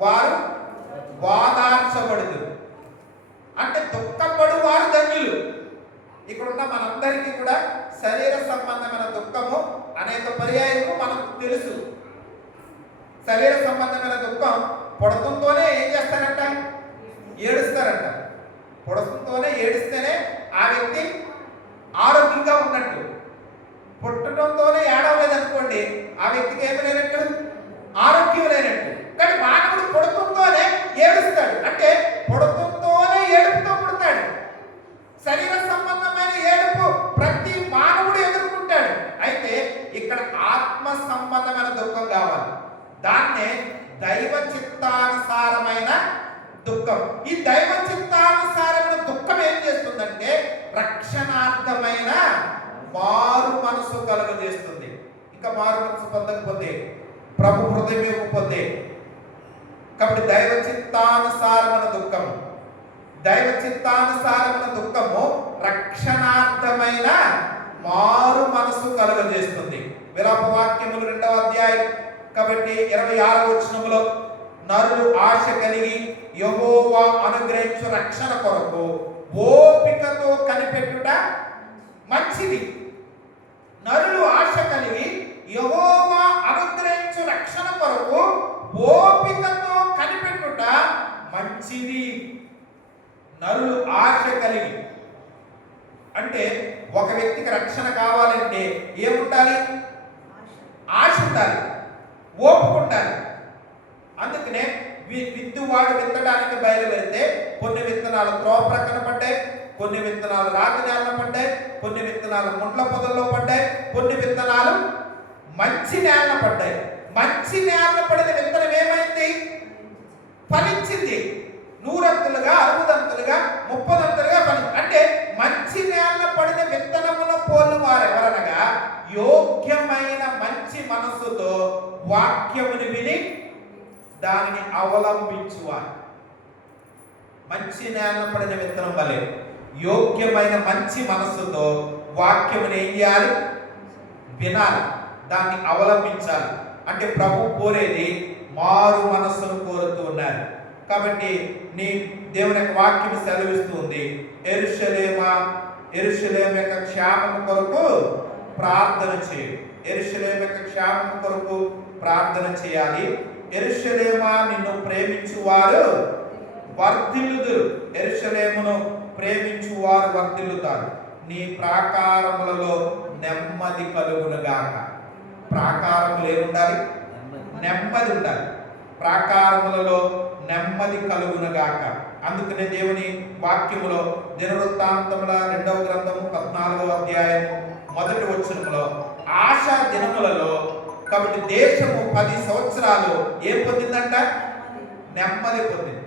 వారు వాదార్చబడుదు. అంటే దుఃఖపడు వారు ధన్యులు. ఇక్కడున్న మనందరికీ కూడా శరీర సంబంధమైన దుఃఖము అనేక పర్యాయము మనకు తెలుసు. శరీర సంబంధమైన దుఃఖం పుడతంతోనే ఏం చేస్తారంట? ఏడుస్తారంట. పుడతంతోనే ఏడిస్తేనే ఆ వ్యక్తి ఆరోగ్యంగా ఉన్నట్టు. పుట్టడంతోనే ఏడవలేదనుకోండి, ఆ వ్యక్తికి ఏమి లేనట్టు? ఆరోగ్యం లేనట్టు. కానీ మానవుడు పుడతంతోనే ఏడుస్తాడు. అంటే పుడతంతోనే ఏడుపుతో పుడతాడు. శరీర సంబంధమైన ఏడుపు ప్రతి మానవుడు ఎదుర్కొంటాడు. అయితే ఇక్కడ ఆత్మ సంబంధమైన దుఃఖం కావాలి. దాన్నే దైవ చిత్తానుసారమైన దుఃఖం. ఈ దైవ చిత్తానుసారమైన దుఃఖం ఏం చేస్తుందంటే రక్షణార్థమైన మారు మనసు కలుగజేస్తుంది. ఇంకా మారు మనసు పొందకపోతే, ప్రభు హృదయం ఇవ్వకపోతే, కాబట్టి దైవ చిత్తానుసారమైన దుఃఖము, దైవ చిత్తానుసారమైన దుఃఖము రక్షణార్థమైన మారు మనసు కలుగజేస్తుంది. విలాప వాక్యములు 2వ అధ్యాయం కాబట్టి 26వ వచనములో నరులు ఆశ కలిగి యెహోవా అనుగ్రహించు రక్షణ కొరకు ఓపికతో కనిపెట్టుట మంచిది. నరులు ఆశ కలిగి యెహోవా అనుగ్రహించు రక్షణ కొరకు ఓపికతో కనిపెట్టుట మంచిది. నరులు ఆశ కలిగి, అంటే ఒక వ్యక్తికి రక్షణ కావాలంటే ఏముండాలి? ఆశ ఉండాలి, ఓపిక ఉండాలి. అందుకనే విత్తువాడు విత్తడానికి బయలువెళ్తే కొన్ని విత్తనాలు త్రోవ ప్రక్కన పడ్డాయి, కొన్ని విత్తనాలు రాతి నేలలో పడ్డాయి, కొన్ని విత్తనాలు ముండ్ల పొదల్లో పడ్డాయి, కొన్ని విత్తనాలు మంచి నేల పడ్డాయి. మంచి నేల పడిన విత్తనం ఏమైంది? ఫలించింది. 100 60 30 ఫలించింది. అంటే మంచి నేల పడిన విత్తనముల పోలు వారు ఎవరనగా యోగ్యమైన మంచి మనస్సుతో వాక్యముని విని దానిని అవలంబించువారు. మంచి నేల పడిన విత్తనం వలె యోగ్యమైన మంచి మనస్సుతో వాక్యముని ఏం చేయాలి? వినాలి, దాన్ని అవలంబించాలి. అంటే ప్రభు కోరేది మారు మనస్సును కోరుతూ ఉన్నారు. కాబట్టి నీ దేవుని యొక్క వాక్యం సెలవిస్తుంది, యెరూషలేమా యెరూషలేము యొక్క క్షేమం కొరకు ప్రార్థన చేయి. యెరూషలేము యొక్క క్షేమం కొరకు ప్రార్థన చేయాలి. యెరూషలేమా నిన్ను ప్రేమించువారు వర్ధిల్లుదురు. యెరూషలేమును ప్రేమించువారు వర్ధిల్లుతారు. నీ ప్రాకారములలో నెమ్మది కలుగునుగాక. ప్రాకారములు ఏముండాలి? నెమ్మది ఉండాలి. ప్రాకారములలో నెమ్మది కలుగునుగాక. అందుకనే దేవుని వాక్యములో దినవృత్తాంతముల 2వ గ్రంథము 14వ అధ్యాయము 1వ వచనములో ఆశా దినములలో, కాబట్టి దేశము 10 సంవత్సరాలు ఏం పొందిందంట? నెమ్మది పొందింది.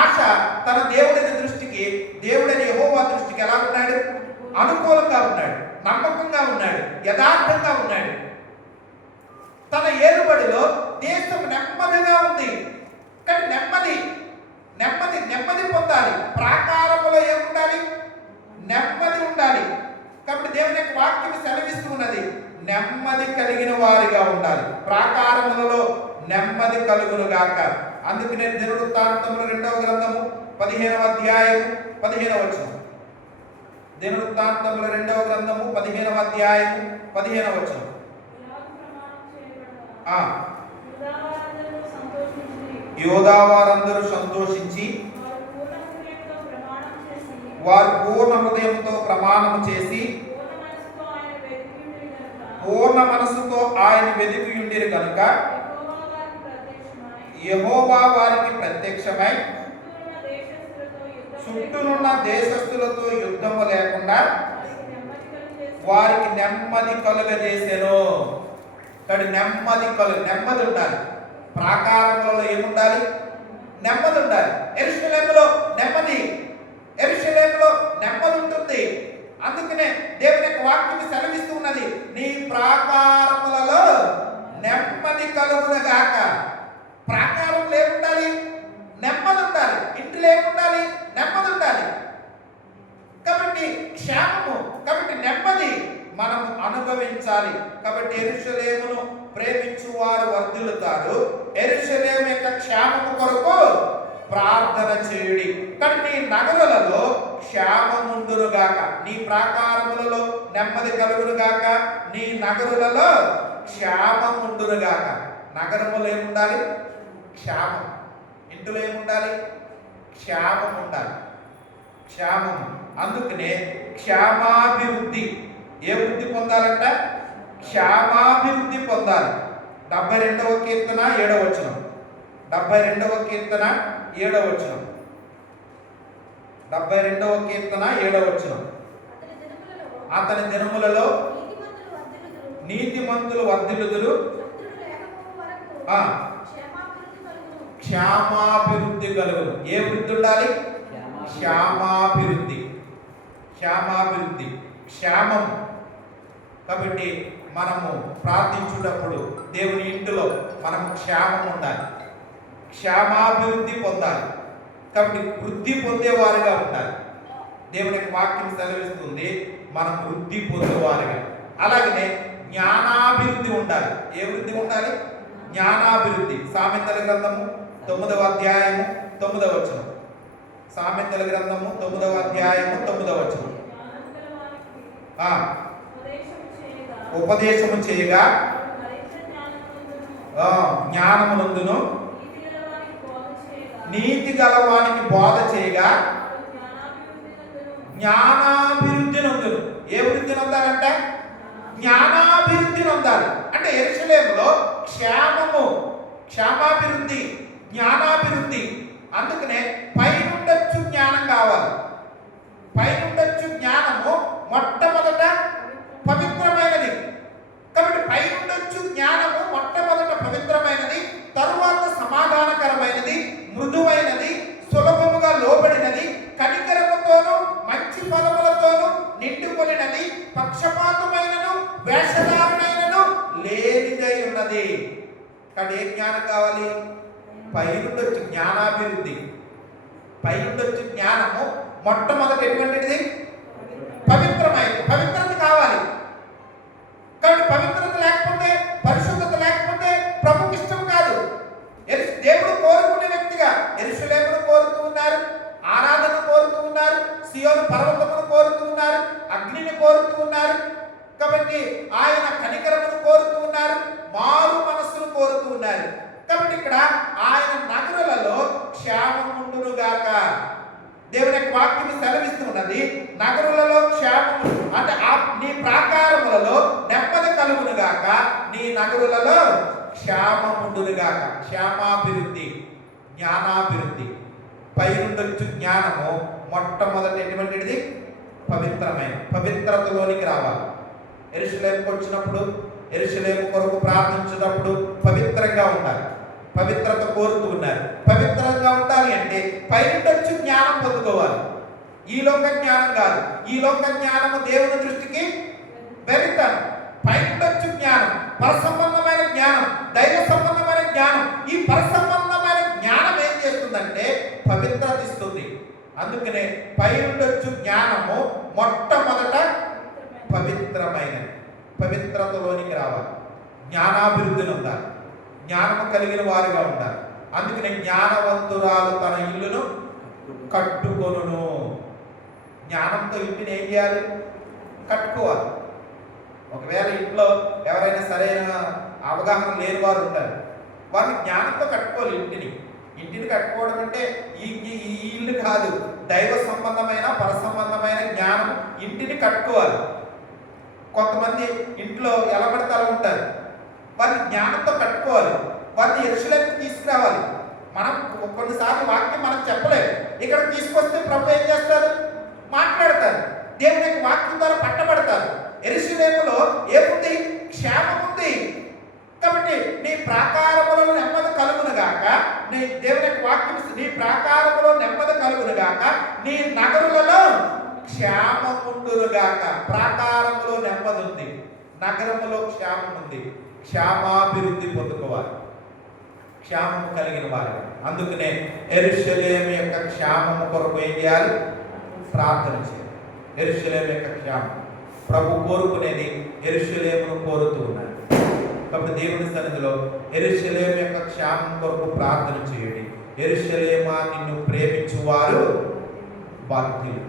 ఆశ తన దేవుడిని దృష్టికి, దేవుడని యెహోవా దృష్టికి ఎలా ఉన్నాడు? అనుకూలంగా ఉన్నాడు, నమ్మకంగా ఉన్నాడు, యథార్థంగా ఉన్నాడు. తన ఏలుబడిలో దేశం నెమ్మదిగా ఉంది. కానీ నెమ్మది నెమ్మది నెమ్మది పొందాలి. ప్రాకారములో ఏముండాలి? నెమ్మది ఉండాలి. కాబట్టి దేవుని యొక్క వాక్యం సెలవిస్తూ ఉన్నది, నెమ్మది కలిగిన వారిగా ఉండాలి. ప్రాకారములలో నెమ్మది కలుగునుగాక. అందుకనే దినవృత్తాంతముల 2వ గ్రంథము 15వ అధ్యాయము 15వ వచనం. దినవృత్తాంతముల 2వ గ్రంథము 15వ అధ్యాయము 15వ వచనం. యోధావారందరూ సంతోషించి వారు పూర్ణ హృదయంతో ప్రమాణం చేసి పూర్ణ మనసుతో ఆయన వెదికియుండిరి కనుక యెహోవా వారికి ప్రత్యక్షమై చుట్టూనున్న దేశస్థులతో యుద్ధము లేకుండా వారికి నెమ్మది కలుగజేసెను. కానీ నెమ్మది ఉండాలి. ప్రాకారములలో ఏముండాలి? నెమ్మది ఉండాలి. యెరూషలేములో నెమ్మది ఉంటుంది. అందుకనే దేవుని యొక్క వాక్యం సెలవిస్తూ ఉన్నది, నీ ప్రాకారములలో నెమ్మది కలుగునుగాక. ప్రాకారంలో ఏముండాలి? నెమ్మది ఉండాలి. ఇంటిలో ఏముండాలి? నెమ్మది ఉండాలి. కాబట్టి క్షేమము, కాబట్టి నెమ్మది మనము అనుభవించాలి. కాబట్టి యెరూషలేమును ప్రేమించువారు వర్ధిల్లుతారు. యెరూషలేము యొక్క క్షేమము కొరకు ప్రార్థన చేయుడి. కానీ నీ నగరులలో క్షేమముండునుగాక. నీ ప్రాకారములలో నెమ్మది కలుగునుగాక. నీ నగరులలో క్షేమముండునుగాక. నగరములో ఏముండాలి? క్షేమం. ఇంటిలో ఏముండాలి? క్షేమం ఉండాలి. క్షేమం. అందుకనే క్షేమాభివృద్ధి. ఏ వృద్ధి పొందాలంట? క్షేమాభివృద్ధి పొందాలి. 72వ కీర్తన 7వ వచనం. 72వ కీర్తన 7వ వచనం. 72వ కీర్తన 7వ వచనం. అతని దినములలో నీతిమంతులు వర్ధిల్లుదురు. క్షేమాభివృద్ధి కలుగును. ఏ వృద్ధి ఉండాలి? క్షేమాభివృద్ధి. క్షేమం. కాబట్టి మనము ప్రార్థించుటప్పుడు దేవుని ఇంటిలో మనము క్షేమం ఉండాలి, క్షేమాభివృద్ధి పొందాలి. కాబట్టి వృద్ధి పొందేవారుగా ఉండాలి. దేవుని వాక్యం సెలవిస్తుంది మనం వృద్ధి పొందేవారుగా. అలాగనే జ్ఞానాభివృద్ధి ఉండాలి. ఏ వృద్ధి ఉండాలి? జ్ఞానాభివృద్ధి. సామెతల గ్రంథము 9వ అధ్యాయము 9వ వచనం. సామెతల గ్రంథము 9వ అధ్యాయము 9వ వచనం. ఉపదేశము చేయగా జ్ఞానమునందును నీతి గలవానికి బోధ చేయగా జ్ఞానాభివృద్ధి నొందును. ఏ వృద్ధి నొందాలంటే జ్ఞానాభివృద్ధి నొందాలి. అంటే యెరూషలేములో క్షేమాభివృద్ధి, జ్ఞానాభివృద్ధి. అందుకనే పైనుండొచ్చు జ్ఞానం కావాలి. పైనుండొచ్చు జ్ఞానము మొట్టమొదట పవిత్రమైనది. కాబట్టి పైనుండొచ్చు జ్ఞానము మొట్టమొదట పవిత్రమైనది, తరువాత సమాధానకరమైనది, మృదువైనది, సులభముగా లోబడినది, కనికరముతోను మంచి ఫలములతోను నిండుకొనినది, పక్షపాతమైనను వేషధారణైనను లేనిదై ఉన్నది. కానీ ఏ జ్ఞానం కావాలి? పైనుండొచ్చు జ్ఞానాభివృద్ధి. పైనుండొచ్చు జ్ఞానము మొట్టమొదటి ఎటువంటిది? పవిత్రమైనది. పవిత్రత కావాలి. కాబట్టి పవిత్రత లేకపోతే, పరిశుద్ధత లేకపోతే ప్రభుకి ఇష్టం కాదు. దేవుడు కోరుకునే వ్యక్తిగా యెరూషలేమును కోరుతూ ఉన్నారు, ఆరాధన కోరుతూ ఉన్నారు, సియోను పర్వతమును కోరుతూ ఉన్నారు, అగ్నిని కోరుతూ ఉన్నారు. కాబట్టి ఆయన కనికరమును కోరుతూ ఉన్నారు, మారు మనస్సును కోరుతూ ఉన్నారు. కాబట్టి ఇక్కడ ఆయన నగరులలో క్షేమం ఉండునుగాక. దేవుని యొక్క వాక్యం సెలవిస్తున్నది, నగరులలో క్షేమము అంటే నీ ప్రాకారములలో నెమ్మది కలుగునుగాక, నీ నగరులలో క్షేమముండునుగాక. క్షేమాభివృద్ధి, జ్ఞానాభివృద్ధి. పైనుండొచ్చు జ్ఞానము మొట్టమొదటి ఎటువంటిది? పవిత్రమైన పవిత్రతలోనికి రావాలి. యెరూషలేముకు వచ్చినప్పుడు, యెరూషలేము కొరకు ప్రార్థించినప్పుడు పవిత్రంగా ఉండాలి. పవిత్రత కోరుతూ ఉన్నారు. పవిత్రంగా ఉండాలి అంటే పైనుండొచ్చు జ్ఞానం పొందుకోవాలి. ఈ లోక జ్ఞానం కాదు. ఈ లోక జ్ఞానము దేవుని దృష్టికి వెరితనం. పైనుండొచ్చు జ్ఞానం, పరసంబంధమైన జ్ఞానం, దైవ సంబంధమైన జ్ఞానం. ఈ పరసంబంధమైన జ్ఞానం ఏం చేస్తుందంటే పవిత్రత ఇస్తుంది. అందుకనే పైనుండొచ్చు జ్ఞానము మొట్టమొదట పవిత్రమైనది. పవిత్రతలోనికి రావాలి. జ్ఞానాభివృద్ధిని ఉండాలి. జ్ఞానము కలిగిన వారుగా ఉండాలి. అందుకనే జ్ఞానవంతురాలు తన ఇల్లును కట్టుకొనును. జ్ఞానంతో ఇంటిని ఏం చేయాలి? కట్టుకోవాలి. ఒకవేళ ఇంట్లో ఎవరైనా సరైన అవగాహన లేని వారు ఉంటారు, వారిని జ్ఞానంతో కట్టుకోవాలి. ఇంటిని కట్టుకోవడం అంటే ఈ ఇల్లు కాదు, దైవ సంబంధమైన పరసంబంధమైన జ్ఞానం. ఇంటిని కట్టుకోవాలి. కొంతమంది ఇంట్లో ఎలా పడితే అలా ఉంటారు. వారిని జ్ఞానంతో కట్టుకోవాలి. వారిని యెరూషలేముకు తీసుకురావాలి. మనం కొన్నిసార్లు వాక్యం మనం చెప్పలేదు. ఇక్కడ తీసుకొస్తే ప్రభు ఏం చేస్తారు? మాట్లాడతారు. దేవుని యొక్క వాక్యం ద్వారా పట్టబడతారు. యెరూషలేములో ఏముంది? క్షేమం ఉంది. కాబట్టి నీ ప్రాకారములలో నెమ్మది కలుగునుగాక. నీ దేవుని యొక్క వాక్యం, నీ ప్రాకారములో నెమ్మది కలుగునుగాక, నీ నగరులలో క్షేమముండునుగాక. ప్రాకారములో నెమ్మది ఉంది, నగరములో క్షేమం ఉంది. క్షేమాభివృద్ధి పొందుకోవాలి. క్షేమము కలిగిన వారు. అందుకనే యెరూషలేము యొక్క క్షేమము కొరకు ఏం చేయాలి? ప్రార్థన చేయాలి. యెరూషలేము యొక్క క్షేమం ప్రభు కోరుకునేది. యెరూషలేమును కోరుతూ ఉన్నారు. కాబట్టి దేవుని సన్నిధిలో యెరూషలేము యొక్క క్షేమం కొరకు ప్రార్థన చేయండి. యెరూషలేమా నిన్ను ప్రేమించువారు బాధ్యులు.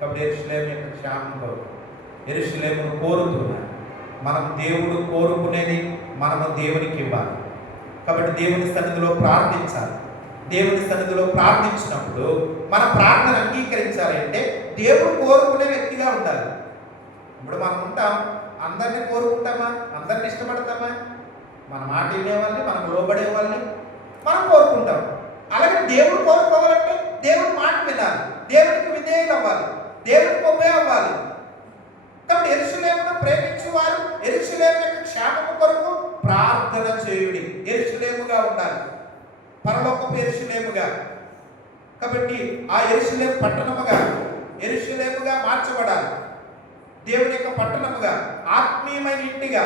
కాబట్టి యెరూషలేము యొక్క క్షేమం కొరకు యెరూషలేమును కోరుతున్నారు. మనం దేవుడు కోరుకునేది మనము దేవునికి ఇవ్వాలి. కాబట్టి దేవుని సన్నిధిలో ప్రార్థించాలి. దేవుని సన్నిధిలో ప్రార్థించినప్పుడు మన ప్రార్థన అంగీకరించాలి అంటే దేవుడు కోరుకునే వ్యక్తిగా ఉండాలి. ఇప్పుడు మనం ఉంటాం, అందరినీ కోరుకుంటామా? అందరిని ఇష్టపడతామా? మన మాట వినేవాళ్ళని, మనకు లోబడే వాళ్ళని మనం కోరుకుంటాం. అలాగే దేవుడు కోరుకోవాలంటే దేవుడి మాట వినాలి, దేవుడికి విధేయులు అవ్వాలి, దేవుడికి ఒబే అవ్వాలి. కాబట్టి యెరూషలేమును ప్రేమించువారు యెరూషలేము యొక్క క్షేమము కొరకు ప్రార్థన చేయుడి. యెరూషలేముగా ఉండాలి, పరలోకపు యెరూషలేముగా. కాబట్టి ఆ యెరూషలేము పట్టణముగా, యెరూషలేముగా మార్చబడాలి. దేవుని యొక్క పట్టణముగా, ఆత్మీయమైన ఇంటిగా.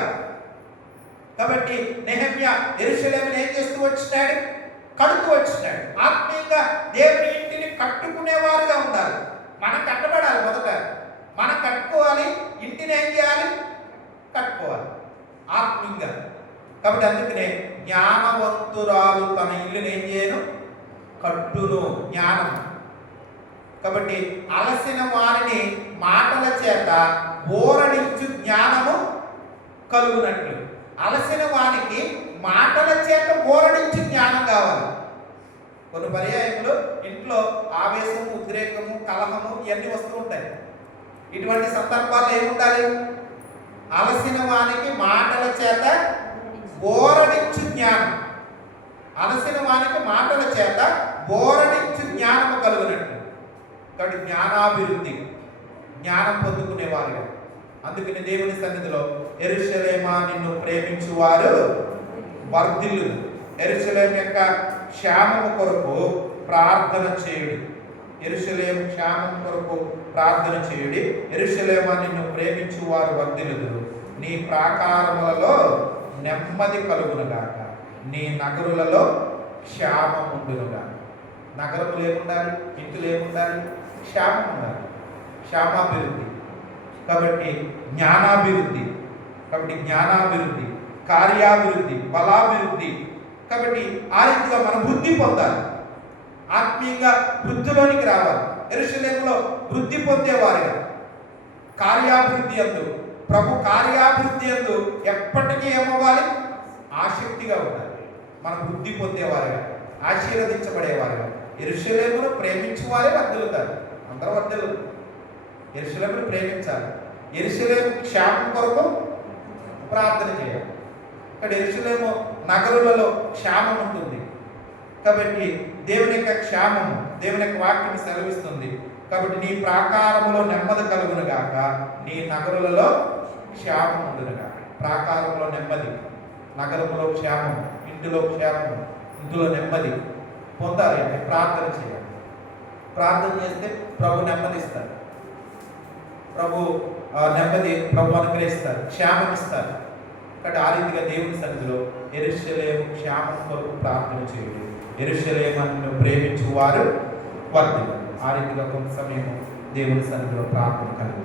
కాబట్టి నెహెమ్యా యెరూషలేమును ఏం చేస్తూ వచ్చినాడు? కడుతూ వచ్చినాడు. ఆత్మీయంగా దేవుని ఇంటిని కట్టుకునేవారుగా ఉండాలి. మనం కట్టబడాలి. మొదట మనం కట్టుకోవాలి. ఇంటిని ఏం చేయాలి? కట్టుకోవాలి ఆత్మీయంగా. కాబట్టి అందుకనే జ్ఞానవంతురాలు తన ఇల్లుని ఏం చేయను? కట్టును. జ్ఞానం. కాబట్టి అలసిన వారిని మాటల చేత ఓరడించు జ్ఞానము కలుగునట్లు. అలసిన వారికి మాటల చేత ఓరడించు జ్ఞానం కావాలి. కొన్ని పర్యాయములు ఇంట్లో ఆవేశము, ఉద్రేకము, కలహము ఇవన్నీ వస్తూ ఉంటాయి. ఇటువంటి సందర్భాల్లో ఏముండాలి? అలసిన వానికి మాటల చేత బోరడించు జ్ఞానం. అలసిన వానికి మాటల చేత బోరడించు జ్ఞానము కలుగునట్టు. కాబట్టి జ్ఞానాభివృద్ధి, జ్ఞానం పొందుకునేవారుగా. అందుకని దేవుని సన్నిధిలో యెరూషలేమా నిన్ను ప్రేమించువారు వర్ధిల్లు. యెరూషలేము యొక్క క్షేమము కొరకు ప్రార్థన చేయుడి. యెరూషలేము క్షేమం కొరకు ప్రార్థన చేయుడి. యెరూషలేమా నిన్ను ప్రేమించువారు వర్ధిల్లుదురు. నీ ప్రాకారములలో నెమ్మది కలుగునుగాక, నీ నగరులలో క్షేమం ఉండునుగాక. నగరములు ఏముండాలి? ఇంతులు ఏముండాలి? క్షేమం ఉండాలి, క్షేమాభివృద్ధి. కాబట్టి జ్ఞానాభివృద్ధి, కాబట్టి జ్ఞానాభివృద్ధి, కార్యాభివృద్ధి, బలాభివృద్ధి. కాబట్టి ఆ రీతిగా మనం వృద్ధి పొందాలి, ఆత్మీయంగా వృద్ధిలోనికి రావాలి. యెరూషలేములో వృద్ధి పొందేవారుగా, కార్యాభివృద్ధి యందు, ప్రభు కార్యాభివృద్ధి యందు ఎప్పటికీ ఏమవ్వాలి? ఆసక్తిగా ఉండాలి. మనం వృద్ధి పొందేవారుగా, ఆశీర్వదించబడేవారుగా. యెరూషలేమును ప్రేమించువారే వర్ధిల్లుతారు. అందరూ వర్ధిల్లు. యెరూషలేమును ప్రేమించాలి. యెరూషలేము క్షేమం కొరకు ప్రార్థన చేయాలి. ఇక్కడ యెరూషలేము నగరులలో క్షేమం ఉంటుంది. కాబట్టి దేవుని యొక్క క్షేమము, దేవుని యొక్క వాక్యం సెలవిస్తుంది. కాబట్టి నీ ప్రాకారములో నెమ్మది కలుగునుగాక, నీ నగరులలో క్షేమం ఉండునుగాక. ప్రాకారంలో నెమ్మది, నగరములో క్షేమం, ఇంటిలో క్షేమం, ఇంటిలో నెమ్మది పొందాలి అంటే ప్రార్థన చేయాలి. ప్రార్థన చేస్తే ప్రభు నెమ్మదిస్తారు, ప్రభు నెమ్మది ప్రభు అనుగ్రహిస్తారు, క్షేమం ఇస్తారు. కాబట్టి ఆ రీతిగా దేవుని సన్నిధిలో యెరూషలేము క్షేమం కొరకు ప్రార్థన చేయండి. యెరూషలేమును ప్రేమించువారు వర్ధిల్లుదురు. ఆ రీతిగా కొంత సమయం దేవుని సన్నిధిలో ప్రార్థన కలిగి